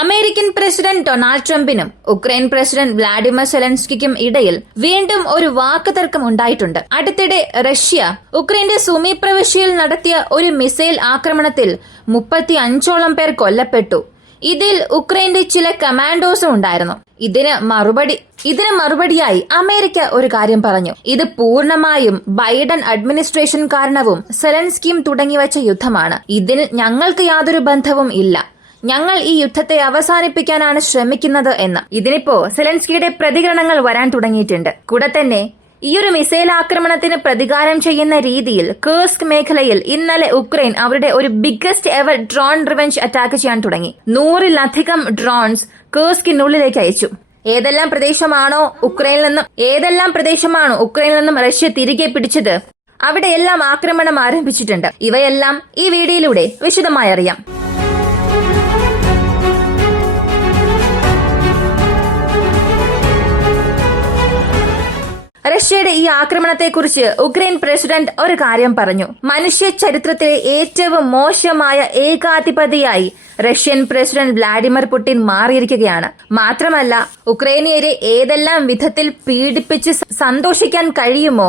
American president Donald ട്രംപിനും Ukraine president Vladimir സെലൻസ്കിക്കും ഇടയിൽ വീണ്ടും ഒരു വാക്കുതർക്കം ഉണ്ടായിട്ടുണ്ട്. അടുത്തിടെ റഷ്യ ഉക്രൈന്റെ സുമി പ്രവിശ്യയിൽ നടത്തിയ ഒരു മിസൈൽ ആക്രമണത്തിൽ 35ഓളം പേർ കൊല്ലപ്പെട്ടു. ഇതിൽ ഉക്രൈന്റെ ചില കമാൻഡോസും ഉണ്ടായിരുന്നു. ഇതിന് മറുപടിയായി അമേരിക്ക ഒരു കാര്യം പറഞ്ഞു. ഇത് പൂർണ്ണമായും ബൈഡൻ അഡ്മിനിസ്ട്രേഷൻ കാരണവും സെലൻസ്കിയും തുടങ്ങിവച്ച യുദ്ധമാണ്. ഇതിൽ ഞങ്ങൾക്ക് യാതൊരു ബന്ധവും ഇല്ല. ഞങ്ങൾ ഈ യുദ്ധത്തെ അവസാനിപ്പിക്കാനാണ് ശ്രമിക്കുന്നത് എന്ന്. ഇതിനിപ്പോ സെലൻസ്കിയുടെ പ്രതികരണങ്ങൾ വരാൻ തുടങ്ങിയിട്ടുണ്ട്. കൂടെ തന്നെ ഈയൊരു മിസൈൽ ആക്രമണത്തിന് പ്രതികാരം ചെയ്യുന്ന രീതിയിൽ കേഴ്സ്ക് മേഖലയിൽ ഇന്നലെ ഉക്രൈൻ അവരുടെ ഒരു biggest ever drone revenge attack ചെയ്യാൻ തുടങ്ങി. 100-ലധികം ഡ്രോൺസ് കേഴ്സ്കിനുള്ളിലേക്ക് അയച്ചു. ഏതെല്ലാം പ്രദേശമാണോ ഉക്രൈനിൽ നിന്നും റഷ്യ തിരികെ പിടിച്ചത് അവിടെയെല്ലാം ആക്രമണം ആരംഭിച്ചിട്ടുണ്ട്. ഇവയെല്ലാം ഈ വീഡിയോയിലൂടെ വിശദമായി അറിയാം. റഷ്യയുടെ ഈ ആക്രമണത്തെക്കുറിച്ച് ഉക്രൈൻ പ്രസിഡന്റ് ഒരു കാര്യം പറഞ്ഞു. മനുഷ്യ ചരിത്രത്തിലെ ഏറ്റവും മോശമായ ഏകാധിപതിയായി റഷ്യൻ പ്രസിഡന്റ് വ്ളാഡിമിർ പുടിൻ മാറിയിരിക്കുകയാണ്. മാത്രമല്ല, ഉക്രൈനിയരെ ഏതെല്ലാം വിധത്തിൽ പീഡിപ്പിച്ച് സന്തോഷിക്കാൻ കഴിയുമോ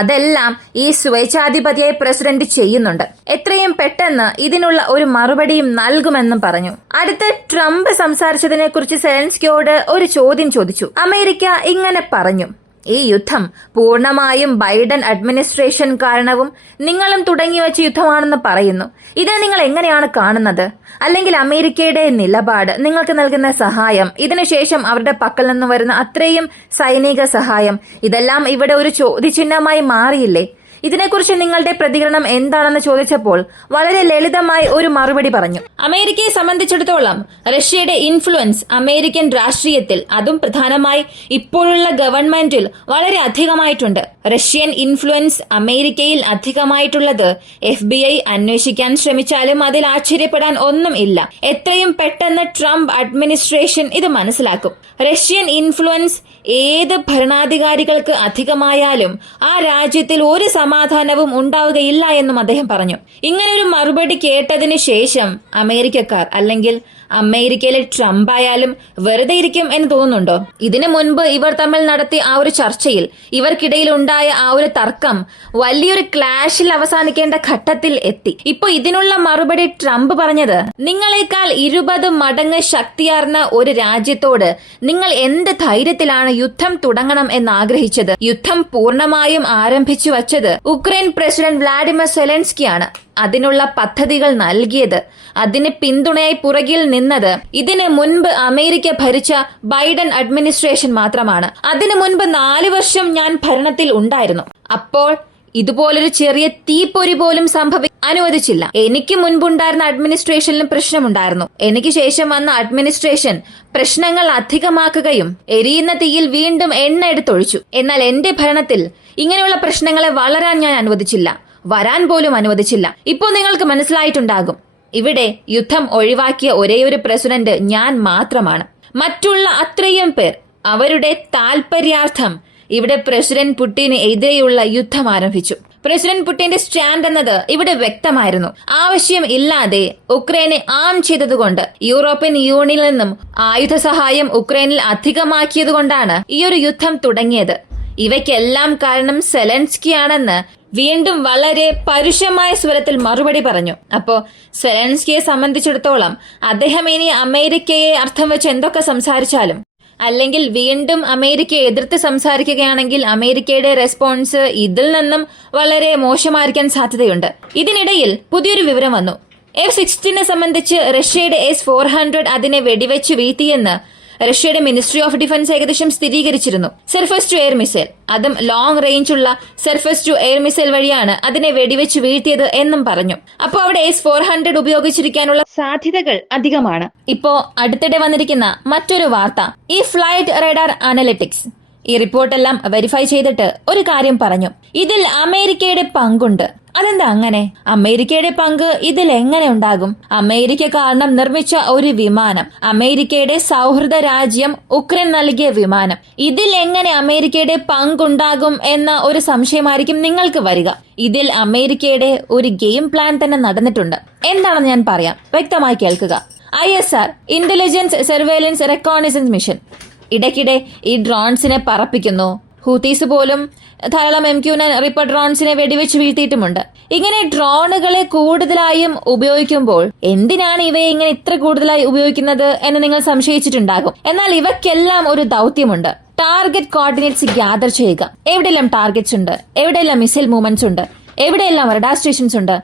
അതെല്ലാം ഈ സ്വേച്ഛാധിപതിയായ പ്രസിഡന്റ് ചെയ്യുന്നുണ്ട്. എത്രയും പെട്ടെന്ന് ഇതിനുള്ള ഒരു മറുപടിയും നൽകുമെന്നും പറഞ്ഞു. അടുത്ത് ട്രംപ് സംസാരിച്ചതിനെക്കുറിച്ച് സെലൻസ്കിയോട് ഒരു ചോദ്യം ചോദിച്ചു. അമേരിക്ക ഇങ്ങനെ പറഞ്ഞു: ഈ യുദ്ധം പൂർണ്ണമായും ബൈഡൻ അഡ്മിനിസ്ട്രേഷൻ കാരണവും നിങ്ങളും തുടങ്ങിവെച്ച യുദ്ധമാണെന്ന് പറയുന്നു. ഇതിനെ നിങ്ങൾ എങ്ങനെയാണ് കാണുന്നത്? അല്ലെങ്കിൽ അമേരിക്കയുടെ നിലപാട്, നിങ്ങൾക്ക് നൽകുന്ന സഹായം, ഇതിനുശേഷം അവരുടെ പക്കൽ നിന്ന് വരുന്ന അത്രയും സൈനിക സഹായം, ഇതെല്ലാം ഇവിടെ ഒരു ചോദ്യചിഹ്നമായി മാറിയില്ലേ? ഇതിനെക്കുറിച്ച് നിങ്ങളുടെ പ്രതികരണം എന്താണെന്ന് ചോദിച്ചപ്പോൾ വളരെ ലളിതമായി ഒരു മറുപടി പറഞ്ഞു. അമേരിക്കയെ സംബന്ധിച്ചിടത്തോളം റഷ്യയുടെ ഇൻഫ്ലുവൻസ് അമേരിക്കൻ രാഷ്ട്രീയത്തിൽ, അതും പ്രധാനമായി ഇപ്പോഴുള്ള ഗവൺമെന്റിൽ വളരെ അധികമായിട്ടുണ്ട്. റഷ്യൻ ഇൻഫ്ലുവൻസ് അമേരിക്കയിൽ അധികമായിട്ടുള്ളത് FBI അന്വേഷിക്കാൻ ശ്രമിച്ചാലും അതിൽ ആശ്ചര്യപ്പെടാൻ ഒന്നും ഇല്ല. എത്രയും പെട്ടെന്ന് ട്രംപ് അഡ്മിനിസ്ട്രേഷൻ ഇത് മനസ്സിലാക്കും. റഷ്യൻ ഇൻഫ്ലുവൻസ് ഏത് ഭരണാധികാരികൾക്ക് അധികമായാലും ആ രാജ്യത്തിൽ ഒരു സമാധാനവും ഉണ്ടാവുകയില്ല എന്നും അദ്ദേഹം പറഞ്ഞു. ഇങ്ങനൊരു മറുപടി കേട്ടതിന് ശേഷം അമേരിക്കക്കാർ, അല്ലെങ്കിൽ അമേരിക്കയിലെ ട്രംപ് ആയാലും വെറുതെ ഇരിക്കും എന്ന് തോന്നുന്നുണ്ടോ? ഇതിനു മുൻപ് ഇവർ തമ്മിൽ നടത്തിയ ആ ഒരു ചർച്ചയിൽ ഇവർക്കിടയിൽ ഉണ്ടായ ആ ഒരു തർക്കം വലിയൊരു ക്ലാഷിൽ അവസാനിക്കേണ്ട ഘട്ടത്തിൽ എത്തി. ഇപ്പൊ ഇതിനുള്ള മറുപടി ട്രംപ് പറഞ്ഞത്: നിങ്ങളെക്കാൾ 20 മടങ്ങ് ശക്തിയാർന്ന ഒരു രാജ്യത്തോട് നിങ്ങൾ എന്ത് ധൈര്യത്തിലാണ് യുദ്ധം തുടങ്ങണം എന്ന് ആഗ്രഹിച്ചത്? യുദ്ധം പൂർണ്ണമായും ആരംഭിച്ചു വച്ചത് ഉക്രൈൻ പ്രസിഡന്റ് വ്ളാഡിമിർ സെലൻസ്കിയാണ്. അതിനുള്ള പദ്ധതികൾ നൽകിയത്, അതിന് പിന്തുണയായി പുറകിൽ നിന്നത് ഇതിന് മുൻപ് അമേരിക്ക ഭരിച്ച ബൈഡൻ അഡ്മിനിസ്ട്രേഷൻ മാത്രമാണ്. അതിനു മുൻപ് 4 വർഷം ഞാൻ ഭരണത്തിൽ ഉണ്ടായിരുന്നു. അപ്പോൾ ഇതുപോലൊരു ചെറിയ തീപ്പൊരി പോലും അനുവദിച്ചില്ല. എനിക്ക് മുൻപുണ്ടായിരുന്ന അഡ്മിനിസ്ട്രേഷനിലും പ്രശ്നമുണ്ടായിരുന്നു. എനിക്ക് ശേഷം വന്ന അഡ്മിനിസ്ട്രേഷൻ പ്രശ്നങ്ങൾ അധികമാക്കുകയും എരിയുന്ന തീയിൽ വീണ്ടും എണ്ണ എടുത്തൊഴിച്ചു. എന്നാൽ എന്റെ ഭരണത്തിൽ ഇങ്ങനെയുള്ള പ്രശ്നങ്ങളെ വളരാൻ ഞാൻ അനുവദിച്ചില്ല, വരാൻ പോലും അനുവദിച്ചില്ല. ഇപ്പോൾ നിങ്ങൾക്ക് മനസ്സിലായിട്ടുണ്ടാകും, ഇവിടെ യുദ്ധം ഒഴിവാക്കിയ ഒരേയൊരു പ്രസിഡന്റ് ഞാൻ മാത്രമാണ്. മറ്റുള്ള അത്രയും പേർ അവരുടെ താൽപര്യാർത്ഥം ഇവിടെ പ്രസിഡന്റ് പുടിന് എതിരെയുള്ള യുദ്ധം ആരംഭിച്ചു. പ്രസിഡന്റ് പുടിന്റെ സ്റ്റാൻഡ് എന്നത് ഇവിടെ വ്യക്തമായിരുന്നു. ആവശ്യം ഇല്ലാതെ ഉക്രൈനെ ആം ചെയ്തതുകൊണ്ട്, യൂറോപ്യൻ യൂണിയനിൽ നിന്നും ആയുധ സഹായം ഉക്രൈനിൽ അധികമാക്കിയതുകൊണ്ടാണ് ഈ ഒരു യുദ്ധം തുടങ്ങിയത്. ഇവയ്ക്കെല്ലാം കാരണം സെലൻസ്കിയാണെന്ന് വീണ്ടും വളരെ പരുഷമായ സ്വരത്തിൽ മറുപടി പറഞ്ഞു. അപ്പോ സെലൻസ്കിയെ സംബന്ധിച്ചിടത്തോളം അദ്ദേഹം ഇനി അമേരിക്കയെ അർത്ഥം വെച്ച് എന്തൊക്കെ സംസാരിച്ചാലും, അല്ലെങ്കിൽ വീണ്ടും അമേരിക്കയെ എതിർത്ത് സംസാരിക്കുകയാണെങ്കിൽ അമേരിക്കയുടെ റെസ്പോൺസ് ഇതിൽ നിന്നും വളരെ മോശമായിരിക്കാൻ സാധ്യതയുണ്ട്. ഇതിനിടയിൽ പുതിയൊരു വിവരം വന്നു. F-16 സംബന്ധിച്ച് റഷ്യയുടെ S-400 അതിനെ വെടിവെച്ച് വീഴ്ത്തിയെന്ന് റഷ്യയുടെ മിനിസ്ട്രി ഓഫ് ഡിഫൻസ് ഏകദേശം സ്ഥിരീകരിച്ചിരുന്നു. സർഫസ് ടു എയർ മിസൈൽ, അതും ലോങ് റേഞ്ചുള്ള സർഫസ് ടു എയർ മിസൈൽ വഴിയാണ് അതിനെ വെടിവെച്ച് വീഴ്ത്തിയത് എന്നും പറഞ്ഞു. അപ്പോൾ അവിടെ S-400 ഉപയോഗിച്ചിരിക്കാനുള്ള സാധ്യതകൾ അധികമാണ്. ഇപ്പോ അടുത്തിടെ വന്നിരിക്കുന്ന മറ്റൊരു വാർത്ത, ഈ ഫ്ലൈറ്റ് റഡാർ അനലിറ്റിക്സ്, ഈ റിപ്പോർട്ടെല്ലാം വെരിഫൈ ചെയ്തിട്ട് ഒരു കാര്യം പറഞ്ഞു: ഇതിൽ അമേരിക്കയുടെ പങ്കുണ്ട്. അതെന്താ അങ്ങനെ? അമേരിക്കയുടെ പങ്ക് ഇതിൽ എങ്ങനെ ഉണ്ടാകും? അമേരിക്ക കാരണം നിർമ്മിച്ച ഒരു വിമാനം, അമേരിക്കയുടെ സൗഹൃദ രാജ്യം ഉക്രൈൻ നൽകിയ വിമാനം, ഇതിൽ എങ്ങനെ അമേരിക്കയുടെ പങ്കുണ്ടാകും എന്ന ഒരു സംശയമായിരിക്കും നിങ്ങൾക്ക് വരിക. ഇതിൽ അമേരിക്കയുടെ ഒരു ഗെയിം പ്ലാൻ തന്നെ നടന്നിട്ടുണ്ട്. എന്താണെന്ന് ഞാൻ പറയാം, വ്യക്തമായി കേൾക്കുക. ISR intelligence surveillance reconnaissance mission ഇടയ്ക്കിടെ ഈ ഡ്രോൺസിനെ പറപ്പിക്കുന്നു. ഹൂത്തീസ് പോലും ധാരാളം MQ-9 റിപ്പർ ഡ്രോൺസിനെ വെടിവെച്ച് വീഴ്ത്തിയിട്ടുമുണ്ട്. ഇങ്ങനെ ഡ്രോണുകളെ കൂടുതലായും ഉപയോഗിക്കുമ്പോൾ എന്തിനാണ് ഇവയെ ഇങ്ങനെ ഇത്ര കൂടുതലായി ഉപയോഗിക്കുന്നത് എന്ന് നിങ്ങൾ സംശയിച്ചിട്ടുണ്ടാകും. എന്നാൽ ഇവയ്ക്കെല്ലാം ഒരു ദൗത്യമുണ്ട്. ടാർഗറ്റ് കോർഡിനേറ്റ്സ് ഗ്യാദർ ചെയ്യുക. എവിടെയെല്ലാം ടാർഗറ്റ്സ് ഉണ്ട്, എവിടെയെല്ലാം മിസൈൽ മൂവ്മെന്റ്സ് ഉണ്ട്, എവിടെയെല്ലാം റഡാർ സ്റ്റേഷൻസ് ഉണ്ട്,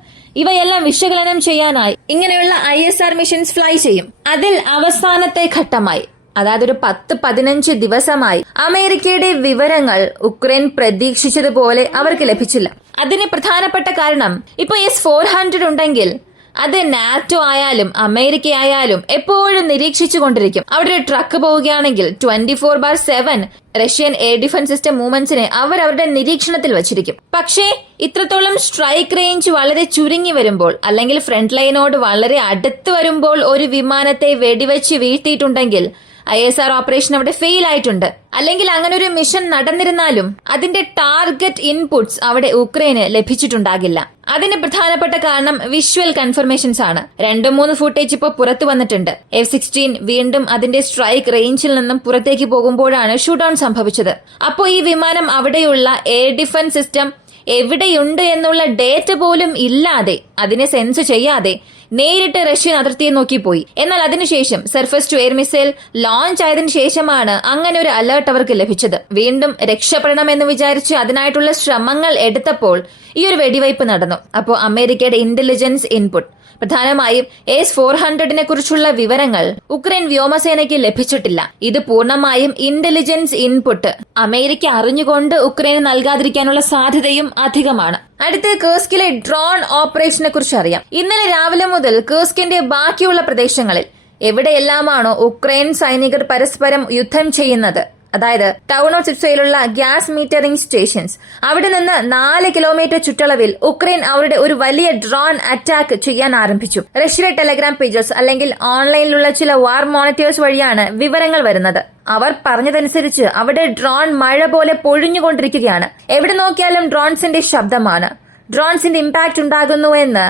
ഇവയെല്ലാം വിശകലനം ചെയ്യാനായി ഇങ്ങനെയുള്ള ISR മിഷൻസ് ഫ്ലൈ ചെയ്യും. അതിൽ അവസാനത്തെ ഘട്ടമായി, അതായത് ഒരു 10-15 ദിവസമായി അമേരിക്കയുടെ വിവരങ്ങൾ ഉക്രൈൻ പ്രതീക്ഷിച്ചതുപോലെ അവർക്ക് ലഭിച്ചില്ല. അതിന് പ്രധാനപ്പെട്ട കാരണം ഇപ്പൊ S-400 ഉണ്ടെങ്കിൽ അത് നാറ്റോ ആയാലും അമേരിക്ക ആയാലും എപ്പോഴും നിരീക്ഷിച്ചുകൊണ്ടിരിക്കും. അവിടെ ഒരു ട്രക്ക് പോവുകയാണെങ്കിൽ 24/7 റഷ്യൻ എയർ ഡിഫൻസ് സിസ്റ്റം മൂവ്മെന്റ്സിനെ അവരുടെ നിരീക്ഷണത്തിൽ വച്ചിരിക്കും. പക്ഷേ ഇത്രത്തോളം സ്ട്രൈക്ക് റേഞ്ച് വളരെ ചുരുങ്ങി വരുമ്പോൾ, അല്ലെങ്കിൽ ഫ്രണ്ട് ലൈനോട് വളരെ അടുത്ത് വരുമ്പോൾ ഒരു വിമാനത്തെ വെടിവെച്ച് വീഴ്ത്തിയിട്ടുണ്ടെങ്കിൽ ISR ഓപ്പറേഷൻ അവിടെ ഫെയിൽ ആയിട്ടുണ്ട്. അല്ലെങ്കിൽ അങ്ങനെ ഒരു മിഷൻ നടന്നിരുന്നാലും അതിന്റെ ടാർഗറ്റ് ഇൻപുട്സ് അവിടെ ഉക്രൈന് ലഭിച്ചിട്ടുണ്ടാകില്ല. അതിന് പ്രധാനപ്പെട്ട കാരണം വിഷ്വൽ കൺഫർമേഷൻസ് ആണ്. 2-3 ഫുട്ടേജ് ഇപ്പോൾ പുറത്തു വന്നിട്ടുണ്ട്. F-16 വീണ്ടും അതിന്റെ സ്ട്രൈക്ക് റേഞ്ചിൽ നിന്നും പുറത്തേക്ക് പോകുമ്പോഴാണ് ഷൂട്ട് ഡൗൺ സംഭവിച്ചത്. അപ്പോൾ ഈ വിമാനം അവിടെയുള്ള എയർ ഡിഫൻസ് സിസ്റ്റം എവിടെയുണ്ട് എന്നുള്ള ഡേറ്റ പോലും ഇല്ലാതെ, അതിനെ സെൻസ് ചെയ്യാതെ നേരിട്ട് റഷ്യൻ അതിർത്തിയെ നോക്കിപ്പോയി. എന്നാൽ അതിനുശേഷം surface to air missile launch ആയതിനു ശേഷമാണ് അങ്ങനെ ഒരു അലേർട്ട് അവർക്ക് ലഭിച്ചത്. വീണ്ടും രക്ഷപ്പെടണമെന്ന് വിചാരിച്ച് അതിനായിട്ടുള്ള ശ്രമങ്ങൾ എടുത്തപ്പോൾ ഈ ഒരു വെടിവയ്പ് നടന്നു. അപ്പോൾ അമേരിക്കയുടെ ഇന്റലിജൻസ് ഇൻപുട്ട്, പ്രധാനമായും S-400 കുറിച്ചുള്ള വിവരങ്ങൾ ഉക്രൈൻ വ്യോമസേനയ്ക്ക് ലഭിച്ചിട്ടില്ല. ഇത് പൂർണ്ണമായും ഇന്റലിജൻസ് ഇൻപുട്ട് അമേരിക്ക അറിഞ്ഞുകൊണ്ട് ഉക്രൈന് നൽകാതിരിക്കാനുള്ള സാധ്യതയും അധികമാണ്. അടുത്ത കേർസ്കിലെ ഡ്രോൺ ഓപ്പറേഷനെ കുറിച്ച് അറിയാം. ഇന്നലെ രാവിലെ മുതൽ കേർസ്കിന്റെ ബാക്കിയുള്ള പ്രദേശങ്ങളിൽ എവിടെയെല്ലാമാണോ ഉക്രൈൻ സൈനികർ പരസ്പരം യുദ്ധം ചെയ്യുന്നത്, അതായത് ടൗൺ ഓഫ് സിപ്സയിലുള്ള ഗ്യാസ് മീറ്ററിംഗ് സ്റ്റേഷൻസ്, അവിടെ നിന്ന് 4 കിലോമീറ്റർ ചുറ്റളവിൽ ഉക്രൈൻ അവരുടെ ഒരു വലിയ ഡ്രോൺ അറ്റാക്ക് ചെയ്യാൻ ആരംഭിച്ചു. റഷ്യയിലെ ടെലഗ്രാം പേജസ് അല്ലെങ്കിൽ ഓൺലൈനിലുള്ള ചില വാർ മോണിറ്റേഴ്സ് വഴിയാണ് വിവരങ്ങൾ വരുന്നത്. അവർ പറഞ്ഞതനുസരിച്ച് അവിടെ ഡ്രോൺ മഴ പോലെ പൊഴിഞ്ഞുകൊണ്ടിരിക്കുകയാണ്. എവിടെ നോക്കിയാലും ഡ്രോൺസിന്റെ ശബ്ദമാണ്. ഡ്രോൺസിന്റെ ഇമ്പാക്ട് ഉണ്ടാകുന്നു എന്ന്,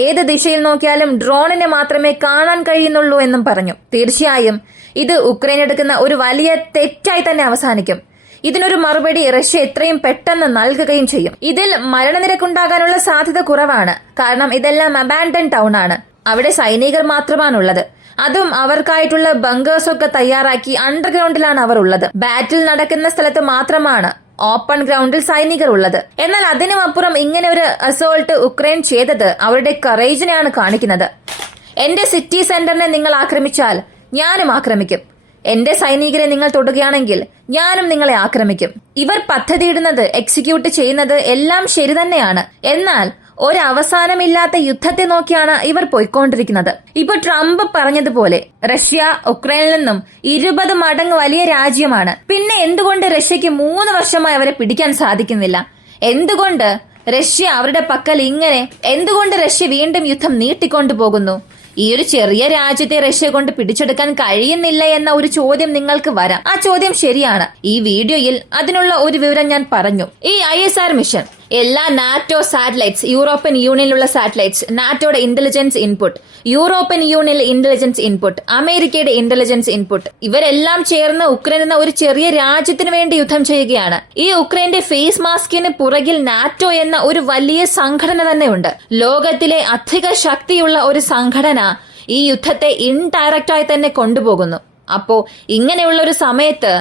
ഏത് ദിശയിൽ നോക്കിയാലും ഡ്രോണിനെ മാത്രമേ കാണാൻ കഴിയുന്നുള്ളൂ എന്നും പറഞ്ഞു. തീർച്ചയായും ഇത് ഉക്രൈൻ എടുക്കുന്ന ഒരു വലിയ തെറ്റായി തന്നെ അവസാനിക്കും. ഇതിനൊരു മറുപടി റഷ്യ എത്രയും പെട്ടെന്ന് നൽകുകയും ചെയ്യും. ഇതിൽ മരണനിരക്കുണ്ടാകാനുള്ള സാധ്യത കുറവാണ്. കാരണം ഇതെല്ലാം അബാൻഡൻ ടൗൺ ആണ്. അവിടെ സൈനികർ മാത്രമാണുള്ളത്. അതും അവർക്കായിട്ടുള്ള ബങ്കേഴ്സ് ഒക്കെ തയ്യാറാക്കി അണ്ടർഗ്രൗണ്ടിലാണ് അവർ ഉള്ളത്. ബാറ്റിൽ നടക്കുന്ന സ്ഥലത്ത് മാത്രമാണ് ഓപ്പൺ ഗ്രൗണ്ടിൽ സൈനികർ ഉള്ളത്. എന്നാൽ അതിനുമപ്പുറം ഇങ്ങനെ ഒരു അസോൾട്ട് ഉക്രൈൻ ചെയ്തത് അവരുടെ കറേജിനെയാണ് കാണിക്കുന്നത്. എന്റെ സിറ്റി സെന്ററിനെ നിങ്ങൾ ആക്രമിച്ചാൽ ഞാനും ആക്രമിക്കും. എന്റെ സൈനികരെ നിങ്ങൾ തൊടുകയാണെങ്കിൽ ഞാനും നിങ്ങളെ ആക്രമിക്കും. ഇവർ പദ്ധതിയിടുന്നത്, എക്സിക്യൂട്ട് ചെയ്യുന്നത് എല്ലാം ശരി തന്നെയാണ്. എന്നാൽ ഒരവസാനമില്ലാത്ത യുദ്ധത്തെ നോക്കിയാണ് ഇവർ പോയിക്കൊണ്ടിരിക്കുന്നത്. ഇപ്പൊ ട്രംപ് പറഞ്ഞതുപോലെ റഷ്യ ഉക്രൈനിൽ നിന്നും 20 മടങ്ങ് വലിയ രാജ്യമാണ്. പിന്നെ എന്തുകൊണ്ട് റഷ്യക്ക് 3 വർഷമായി അവരെ പിടിക്കാൻ സാധിക്കുന്നില്ല? എന്തുകൊണ്ട് റഷ്യ അവരുടെ പക്കൽ ഇങ്ങനെ, എന്തുകൊണ്ട് റഷ്യ വീണ്ടും യുദ്ധം നീട്ടിക്കൊണ്ടു പോകുന്നു? ഈ ഒരു ചെറിയ രാജ്യത്തെ റഷ്യ കൊണ്ട് പിടിച്ചെടുക്കാൻ കഴിയുന്നില്ല എന്ന ഒരു ചോദ്യം നിങ്ങൾക്ക് വരാം. ആ ചോദ്യം ശരിയാണ്. ഈ വീഡിയോയിൽ അതിനുള്ള ഒരു വിവരം ഞാൻ പറഞ്ഞു. ഈ ISR മിഷൻ എല്ലാ നാറ്റോ സാറ്റലൈറ്റ്സ്, യൂറോപ്യൻ യൂണിയനിലുള്ള സാറ്റലൈറ്റ്സ്, നാറ്റോയുടെ ഇന്റലിജൻസ് ഇൻപുട്ട്, യൂറോപ്യൻ യൂണിയനിലെ ഇന്റലിജൻസ് ഇൻപുട്ട്, അമേരിക്കയുടെ ഇന്റലിജൻസ് ഇൻപുട്ട്, ഇവരെല്ലാം ചേർന്ന് ഉക്രൈൻ എന്ന ഒരു ചെറിയ രാജ്യത്തിന് വേണ്ടി യുദ്ധം ചെയ്യുകയാണ്. ഈ ഉക്രൈന്റെ ഫേസ് മാസ്കിന് പുറകിൽ നാറ്റോ എന്ന ഒരു വലിയ സംഘടന തന്നെയുണ്ട്. ലോകത്തിലെ അധിക ശക്തിയുള്ള ഒരു സംഘടന ഈ യുദ്ധത്തെ ഇൻഡയറക്റ്റായി തന്നെ കൊണ്ടുപോകുന്നു. അപ്പോ ഇങ്ങനെയുള്ള ഒരു സമയത്ത്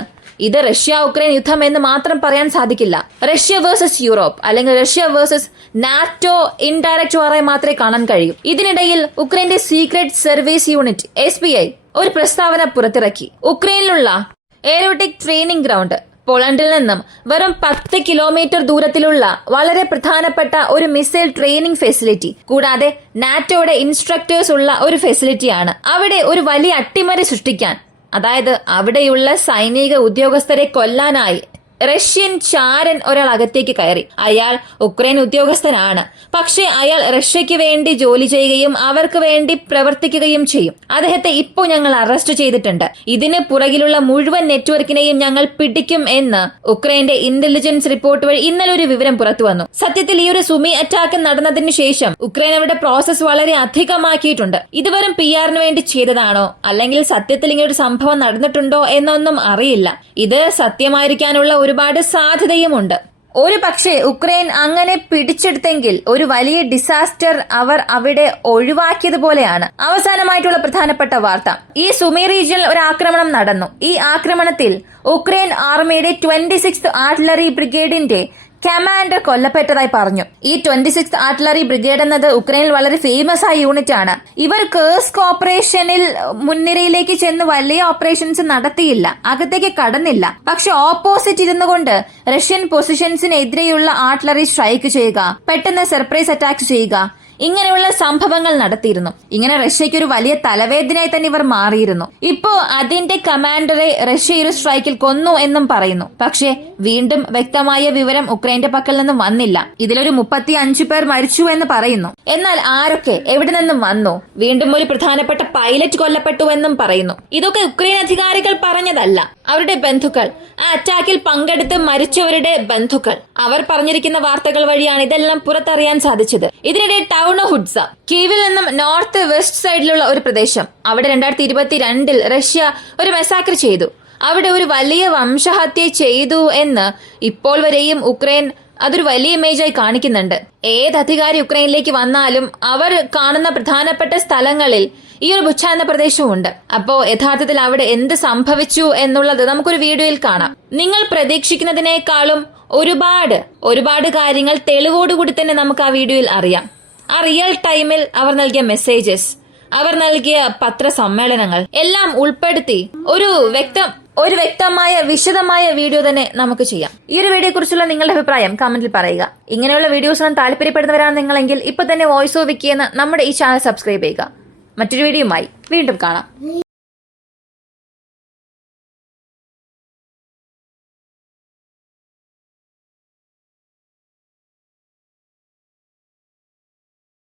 ഇത് റഷ്യ ഉക്രൈൻ യുദ്ധം എന്ന് മാത്രം പറയാൻ സാധിക്കില്ല. റഷ്യ വേഴ്സസ് യൂറോപ്പ് അല്ലെങ്കിൽ റഷ്യ വേഴ്സസ് നാറ്റോ ഇൻഡയറക്റ്റ് വാറായി മാത്രമേ കാണാൻ കഴിയൂ. ഇതിനിടയിൽ ഉക്രൈന്റെ സീക്രട്ട് സർവീസ് യൂണിറ്റ് SBI ഒരു പ്രസ്താവന പുറത്തിറക്കി. ഉക്രൈനിലുള്ള എയറോട്ടിക് ട്രെയിനിംഗ് ഗ്രൗണ്ട് പോളണ്ടിൽ നിന്നും വെറും 10 കിലോമീറ്റർ ദൂരത്തിലുള്ള വളരെ പ്രധാനപ്പെട്ട ഒരു മിസൈൽ ട്രെയിനിംഗ് ഫെസിലിറ്റി, കൂടാതെ നാറ്റോയുടെ ഇൻസ്ട്രക്ടേഴ്സ് ഉള്ള ഒരു ഫെസിലിറ്റിയാണ്. അവിടെ ഒരു വലിയ അട്ടിമറി സൃഷ്ടിക്കാൻ, അതായത് അവിടെയുള്ള സൈനിക ഉദ്യോഗസ്ഥരെ കൊല്ലാനായി റഷ്യൻ ചാരൻ ഒരാൾ അകത്തേക്ക് കയറി. അയാൾ ഉക്രൈൻ ഉദ്യോഗസ്ഥനാണ്. പക്ഷെ അയാൾ റഷ്യക്ക് വേണ്ടി ജോലി ചെയ്യുകയും അവർക്ക് വേണ്ടി പ്രവർത്തിക്കുകയും ചെയ്യും. അദ്ദേഹത്തെ ഇപ്പോൾ ഞങ്ങൾ അറസ്റ്റ് ചെയ്തിട്ടുണ്ട്. ഇതിന് പുറകിലുള്ള മുഴുവൻ നെറ്റ്വർക്കിനെയും ഞങ്ങൾ പിടിക്കും എന്ന് ഉക്രൈന്റെ ഇന്റലിജൻസ് റിപ്പോർട്ട് വഴി ഇന്നലെ ഒരു വിവരം പുറത്തു വന്നു. സത്യത്തിൽ ഈ ഒരു സുമി അറ്റാക്ക് നടന്നതിന് ശേഷം ഉക്രൈൻ അവരുടെ പ്രോസസ് വളരെ അധികമാക്കിയിട്ടുണ്ട്. ഇത് വെറും PR-ന് വേണ്ടി ചെയ്തതാണോ അല്ലെങ്കിൽ സത്യത്തിൽ ഇങ്ങനെ ഒരു സംഭവം നടന്നിട്ടുണ്ടോ എന്നൊന്നും അറിയില്ല. ഇത് സത്യമായിരിക്കാനുള്ള ഒരുപാട് സാധ്യതയുമുണ്ട്. ഒരു പക്ഷേ ഉക്രൈൻ അങ്ങനെ പിടിച്ചെടുത്തെങ്കിൽ ഒരു വലിയ ഡിസാസ്റ്റർ അവർ അവിടെ ഒഴിവാക്കിയതുപോലെയാണ്. അവസാനമായിട്ടുള്ള പ്രധാനപ്പെട്ട വാർത്ത, ഈ സുമി റീജിയനിൽ ഒരു ആക്രമണം നടന്നു. ഈ ആക്രമണത്തിൽ ഉക്രൈൻ ആർമിയുടെ 26th ആർട്ടിലറി ബ്രിഗേഡിന്റെ കമാൻഡർ കൊല്ലപ്പെട്ടതായി പറഞ്ഞു. ഈ 26th ആർട്ടിലറി ബ്രിഗേഡ് എന്നത് ഉക്രൈനിൽ വളരെ ഫേമസ് ആയ യൂണിറ്റ് ആണ്. ഇവർ കേഴ്സ്ക് ഓപ്പറേഷനിൽ മുൻനിരയിലേക്ക് ചെന്ന് വലിയ ഓപ്പറേഷൻസ് നടത്തിയില്ല, അകത്തേക്ക് കടന്നില്ല. പക്ഷെ ഓപ്പോസിറ്റ് ഇരുന്നുകൊണ്ട് റഷ്യൻ പൊസിഷൻസിനെതിരെയുള്ള ആർട്ടിലറി സ്ട്രൈക്ക് ചെയ്യുക, പെട്ടെന്ന് സർപ്രൈസ് അറ്റാക്ക് ചെയ്യുക, ഇങ്ങനെയുള്ള സംഭവങ്ങൾ നടത്തിയിരുന്നു. ഇങ്ങനെ റഷ്യയ്ക്ക് ഒരു വലിയ തലവേദനയായി തന്നെ ഇവർ മാറിയിരുന്നു. ഇപ്പോ അതിന്റെ കമാൻഡറെ റഷ്യ ഒരു സ്ട്രൈക്കിൽ കൊന്നു എന്നും പറയുന്നു. പക്ഷേ വീണ്ടും വ്യക്തമായ വിവരം ഉക്രൈന്റെ പക്കൽ നിന്നും വന്നില്ല. ഇതിലൊരു 35 പേർ മരിച്ചു എന്ന് പറയുന്നു. എന്നാൽ ആരൊക്കെ എവിടെ നിന്നും വന്നു? വീണ്ടും ഒരു പ്രധാനപ്പെട്ട പൈലറ്റ് കൊല്ലപ്പെട്ടു എന്നും പറയുന്നു. ഇതൊക്കെ ഉക്രൈൻ അധികാരികൾ പറഞ്ഞതല്ല, അവരുടെ ബന്ധുക്കൾ, ആ അറ്റാക്കിൽ പങ്കെടുത്ത് മരിച്ചവരുടെ ബന്ധുക്കൾ, അവർ പറഞ്ഞിരിക്കുന്ന വാർത്തകൾ വഴിയാണ് ഇതെല്ലാം പുറത്തറിയാൻ സാധിച്ചത്. ഇതിനിടെ ടൗൺ ഹുഡ്സ, കീവിൽ നിന്നും നോർത്ത് വെസ്റ്റ് സൈഡിലുള്ള ഒരു പ്രദേശം, അവിടെ 2022 റഷ്യ ഒരു മെസാക്ര ചെയ്തു. അവിടെ ഒരു വലിയ വംശഹത്യ ചെയ്തു എന്ന് ഇപ്പോൾ വരെയും ഉക്രൈൻ അതൊരു വലിയ ഇമേജായി കാണിക്കുന്നുണ്ട്. ഏത് അധികാരി ഉക്രൈനിലേക്ക് വന്നാലും അവർ കാണുന്ന പ്രധാനപ്പെട്ട സ്ഥലങ്ങളിൽ ഈ ഒരു ബുച്ച എന്ന പ്രദേശമുണ്ട്. അപ്പോ യഥാർത്ഥത്തിൽ അവിടെ എന്ത് സംഭവിച്ചു എന്നുള്ളത് നമുക്കൊരു വീഡിയോയിൽ കാണാം. നിങ്ങൾ പ്രതീക്ഷിക്കുന്നതിനേക്കാളും ഒരുപാട് കാര്യങ്ങൾ തെളിവോടുകൂടി തന്നെ നമുക്ക് ആ വീഡിയോയിൽ അറിയാം. ആ റിയൽ ടൈമിൽ അവർ നൽകിയ മെസ്സേജസ്, അവർ നൽകിയ പത്രസമ്മേളനങ്ങൾ എല്ലാം ഉൾപ്പെടുത്തി ഒരു വ്യക്തമായ വിശദമായ വീഡിയോ തന്നെ നമുക്ക് ചെയ്യാം. ഈ ഒരു വീഡിയോയെ കുറിച്ചുള്ള നിങ്ങളുടെ അഭിപ്രായം കമന്റിൽ പറയുക. ഇങ്ങനെയുള്ള വീഡിയോസ് താല്പര്യപ്പെടുന്നവരാണ് നിങ്ങളെങ്കിൽ ഇപ്പൊ തന്നെ വോയിസ് ഓഫ് വിക്കി എന്ന നമ്മുടെ ഈ ചാനൽ സബ്സ്ക്രൈബ് ചെയ്യുക. മറ്റൊരു വീഡിയോയുമായി വീണ്ടും കാണാം.